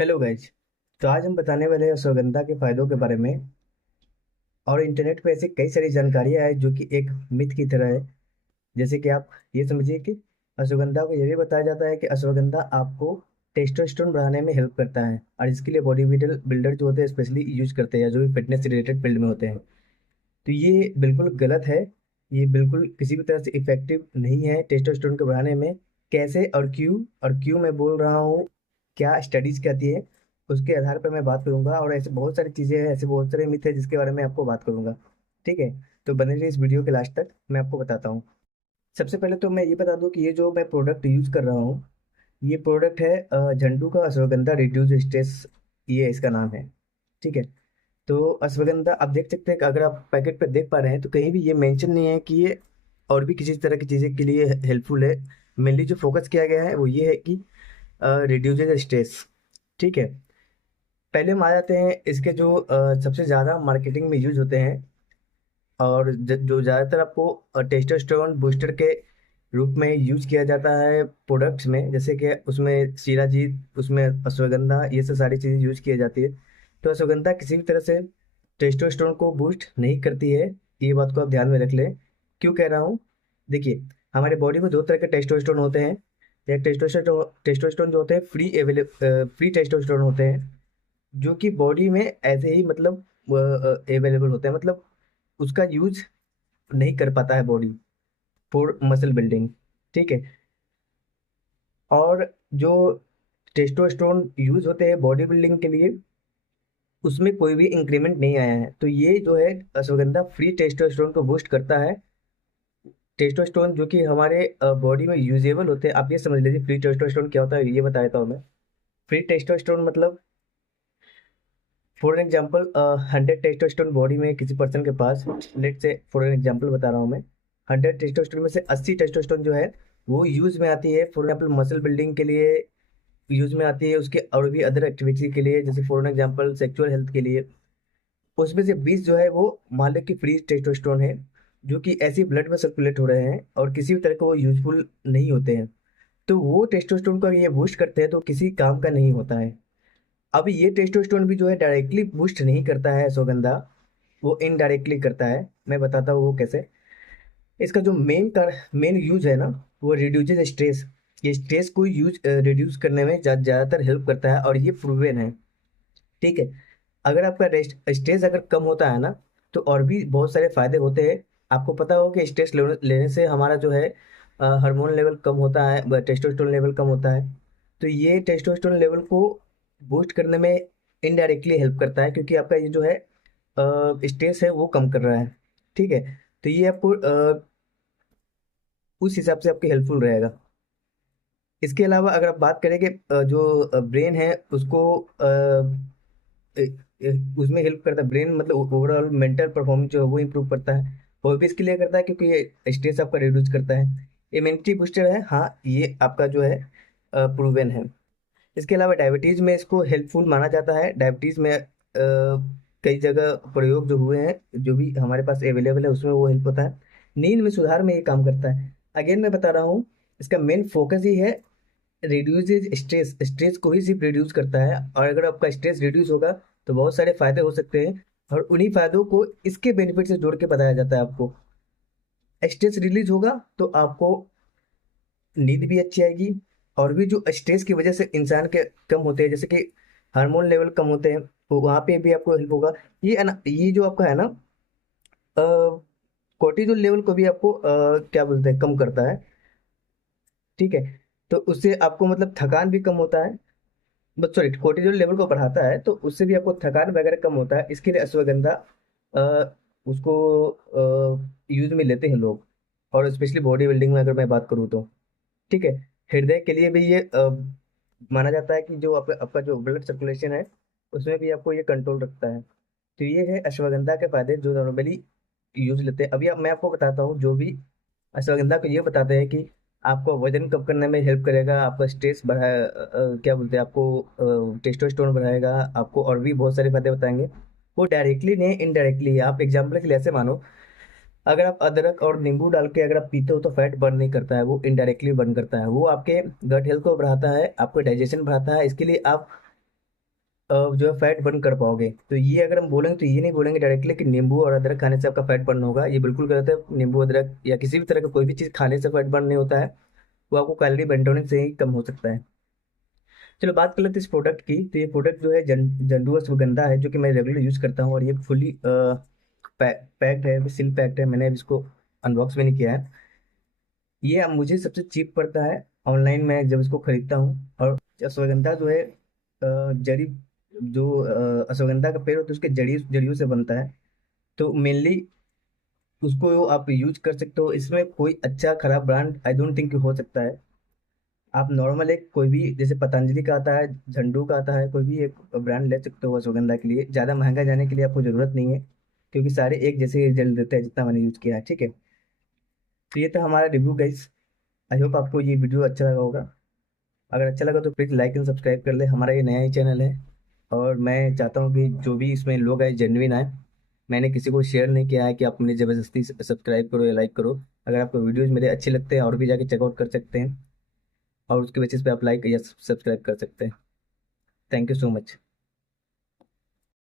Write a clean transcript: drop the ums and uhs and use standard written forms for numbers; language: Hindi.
Hello guys. तो आज हम बताने वाले हैं अश्वगंधा के फायदों के बारे में। और इंटरनेट पे ऐसी कई सारी जानकारियां हैं जो कि एक मिथ की तरह है। जैसे कि आप ये समझिए कि अश्वगंधा को ये भी बताया जाता है कि अश्वगंधा आपको टेस्टोस्टेरोन बढ़ाने में हेल्प करता है, और इसके लिए बॉडी बिल्डर बिल्डर जो होते हैं स्पेशली यूज करते हैं, जो भी फिटनेस से रिलेटेड फील्ड में होते हैं। तो ये बिल्कुल गलत है। ये बिल्कुल किसी भी तरह से इफेक्टिव नहीं है टेस्टोस्टेरोन को बढ़ाने में। कैसे और क्यों मैं बोल रहा हूँ, क्या स्टडीज कहती है, उसके आधार पर मैं बात करूंगा। और ऐसे बहुत सारी चीजें हैं, ऐसे बहुत सारे मिथ है जिसके बारे में आपको बात करूंगा। ठीक है, तो बने रहिए इस वीडियो के लास्ट तक, मैं आपको बताता हूँ। सबसे पहले तो मैं ये बता दूं कि ये जो मैं प्रोडक्ट यूज कर रहा हूँ, ये प्रोडक्ट है झंडू का अश्वगंधा रिड्यूस स्ट्रेस, ये इसका नाम है। ठीक है। तो अश्वगंधा आप देख सकते हैं कि अगर आप पैकेट पे देख पा रहे हैं तो कहीं भी ये मेंशन नहीं है कि ये और भी किसी तरह की चीज़ें के लिए हेल्पफुल है। मेनली जो फोकस किया गया है वो ये है कि रिड्यूसेज स्ट्रेस। ठीक है। पहले हम आ जाते हैं इसके जो सबसे ज़्यादा मार्केटिंग में यूज होते हैं, और जो ज़्यादातर आपको टेस्टोस्टेरोन बूस्टर के रूप में यूज किया जाता है प्रोडक्ट्स में, जैसे कि उसमें शिलाजीत, उसमें अश्वगंधा, ये सब सारी चीज़ें यूज की जाती है। तो अश्वगंधा किसी भी तरह से टेस्टोस्टेरोन को बूस्ट नहीं करती है, ये बात को आप ध्यान में रख लें। क्यों कह रहा हूँ, देखिए, हमारे बॉडी में दो तरह के टेस्टोस्टेरोन होते हैं। एक टेस्टोस्टेरोन टेस्टोस्टेरोन जो होते हैं फ्री टेस्टोस्टेरोन होते हैं, जो कि बॉडी में ऐसे ही मतलब अवेलेबल होते हैं, मतलब उसका यूज नहीं कर पाता है बॉडी फॉर मसल बिल्डिंग। ठीक है। और जो टेस्टोस्टेरोन यूज होते हैं बॉडी बिल्डिंग के लिए, उसमें कोई भी इंक्रीमेंट नहीं आया है। तो ये जो है अश्वगंधा फ्री टेस्टोस्टेरोन को बूस्ट करता है। टेस्टोस्टेरोन जो कि हमारे बॉडी में यूजेबल होते हैं, आप ये समझ लीजिए फ्री टेस्टोस्टेरोन क्या होता है, ये बता देता हूँ मैं। फ्री टेस्टोस्टेरोन मतलब, फॉर एग्जाम्पल, 100 टेस्टोस्टेरोन बॉडी में किसी पर्सन के पास, लेट से फॉर एग्जाम्पल बता रहा हूँ मैं, 100 टेस्टोस्टेरोन में से 80 टेस्टोस्टेरोन जो है वो यूज में आती है फॉर एग्जाम्पल मसल बिल्डिंग के लिए, यूज में आती है उसके और भी अदर एक्टिविटी के लिए, जैसे फॉर एग्जाम्पल सेक्सुअल हेल्थ के लिए। उसमें से 20 जो है वो मान लो कि फ्री टेस्टोस्टेरोन है, जो कि ऐसी ब्लड में सर्कुलेट हो रहे हैं और किसी भी तरह के वो यूजफुल नहीं होते हैं। तो वो टेस्टोस्टेरोन को ये बूस्ट करते हैं, तो किसी काम का नहीं होता है। अब ये टेस्टोस्टेरोन भी जो है डायरेक्टली बूस्ट नहीं करता है अश्वगंधा, वो इनडायरेक्टली करता है। मैं बताता हूँ वो कैसे। इसका जो मेन यूज है ना, वो रिड्यूसेस स्ट्रेस। ये स्ट्रेस को यूज रिड्यूस करने में ज़्यादातर हेल्प करता है, और ये प्रूवन है। ठीक है। अगर आपका स्ट्रेस अगर कम होता है ना, तो और भी बहुत सारे फायदे होते हैं। आपको पता हो कि स्ट्रेस लेने से हमारा जो है हार्मोन लेवल कम होता है, टेस्टोस्टेरोन लेवल कम होता है। तो ये टेस्टोस्टेरोन लेवल को बूस्ट करने में इनडायरेक्टली हेल्प करता है, क्योंकि आपका ये जो है स्ट्रेस है वो कम कर रहा है। ठीक है। तो ये आपको उस हिसाब से आपके हेल्पफुल रहेगा। इसके अलावा अगर आप बात करें कि जो ब्रेन है उसको उसमें हेल्प करता है, ब्रेन मतलब ओवरऑल मेंटल परफॉर्मेंस जो है वो इम्प्रूव करता है। वो भी इसके लिए करता है क्योंकि ये स्ट्रेस आपका रिड्यूस करता है। इम्यूनिटी बूस्टर है, हाँ, ये आपका जो है प्रूवन है। इसके अलावा डायबिटीज में इसको हेल्पफुल माना जाता है। डायबिटीज में कई जगह प्रयोग जो हुए हैं, जो भी हमारे पास अवेलेबल है उसमें वो हेल्प होता है। नींद में सुधार में ये काम करता है। अगेन मैं बता रहा हूँ, इसका मेन फोकस ही है रिड्यूसेज स्ट्रेस, स्ट्रेस को ही सिर्फ रिड्यूस करता है। और अगर आपका स्ट्रेस रिड्यूस होगा तो बहुत सारे फायदे हो सकते हैं, और उन्हीं फायदों को इसके बेनिफिट से जोड़ के बताया जाता है आपको। स्ट्रेस रिलीज होगा तो आपको नींद भी अच्छी आएगी। और भी जो स्ट्रेस की वजह से इंसान के कम होते हैं, जैसे कि हार्मोन लेवल कम होते हैं, तो वहाँ पे भी आपको हेल्प होगा। ये जो आपका है ना, कोर्टिजोल लेवल को भी आपको क्या बोलते हैं, कम करता है। ठीक है। तो उससे आपको मतलब थकान भी कम होता है। बस सॉरी, कोर्टिजोल लेवल को बढ़ाता है, तो उससे भी आपको थकान वगैरह कम होता है। इसके लिए अश्वगंधा उसको यूज में लेते हैं लोग, और स्पेशली बॉडी बिल्डिंग में अगर मैं बात करूँ तो। ठीक है। हृदय के लिए भी ये माना जाता है कि जो आपका आपका जो ब्लड सर्कुलेशन है उसमें भी आपको ये कंट्रोल रखता है। तो ये है अश्वगंधा के फायदे जो नॉर्मली यूज लेते हैं। अभी मैं आपको बताता हूँ, जो भी अश्वगंधा को ये बताते हैं कि आपको वजन कम करने में हेल्प करेगा, आपका स्ट्रेस बढ़ाए, क्या बोलते हैं, आपको टेस्टोस्टेरोन बढ़ाएगा, आपको और भी बहुत सारे फायदे बताएंगे। वो डायरेक्टली नहीं, इनडायरेक्टली है। आप एग्जाम्पल के लिए ऐसे मानो, अगर आप अदरक और नींबू डाल के अगर आप पीते हो तो फैट बर्न नहीं करता है, वो इनडायरेक्टली बर्न करता है। वो आपके गट हेल्थ को बढ़ाता है, आपको डाइजेशन बढ़ाता है। इसके लिए आप जो है फैट बर्न कर पाओगे। तो ये अगर हम बोलेंगे तो ये नहीं बोलेंगे डायरेक्टली कि नींबू और अदरक खाने से आपका फैट बर्न होगा, ये बिल्कुल गलत है। नींबू अदरक या किसी भी तरह का कोई भी चीज़ खाने से फैट बर्न नहीं होता है, वो आपको कैलोरी मेंटेनेंस से ही कम हो सकता है। चलो बात कर लेते हैं इस प्रोडक्ट की। तो ये प्रोडक्ट जो है जंडू अश्वगंधा है, जो कि मैं रेगुलर यूज़ करता हूँ, और ये फुली पैक्ड है, सील पैक्ड है। मैंने अभी इसको अनबॉक्स भी नहीं किया है। ये अब मुझे सबसे चीप पड़ता है ऑनलाइन में जब इसको खरीदता हूँ। और अश्वगंधा जो है जड़ी, जो अश्वगंधा का पेड़ होता है उसके जड़ियों से बनता है। तो मेनली उसको आप यूज कर सकते हो। इसमें कोई अच्छा खराब ब्रांड आई डोंट थिंक हो सकता है। आप नॉर्मल एक कोई भी, जैसे पतंजलि का आता है, झंडू का आता है, कोई भी एक ब्रांड ले सकते हो अश्वगंधा के लिए। ज़्यादा महंगा जाने के लिए आपको ज़रूरत नहीं है, क्योंकि सारे एक जैसे रिजल्ट देते हैं जितना मैंने यूज किया है। ठीक है, तो ये था हमारा रिव्यू गाइस। आई होप आपको ये वीडियो अच्छा लगा होगा। अगर अच्छा लगा तो प्लीज़ लाइक एंड सब्सक्राइब कर ले, हमारा ये नया ही चैनल है। और मैं चाहता हूँ कि जो भी इसमें लोग आए जेन्युइन आए। मैंने किसी को शेयर नहीं किया है कि आप मुझे ज़बरदस्ती सब्सक्राइब करो या लाइक करो। अगर आपको वीडियोज़ मेरे अच्छे लगते हैं और भी जाके चेकआउट कर सकते हैं, और उसके बेसिस पे आप लाइक या सब्सक्राइब कर सकते हैं। Thank you so much.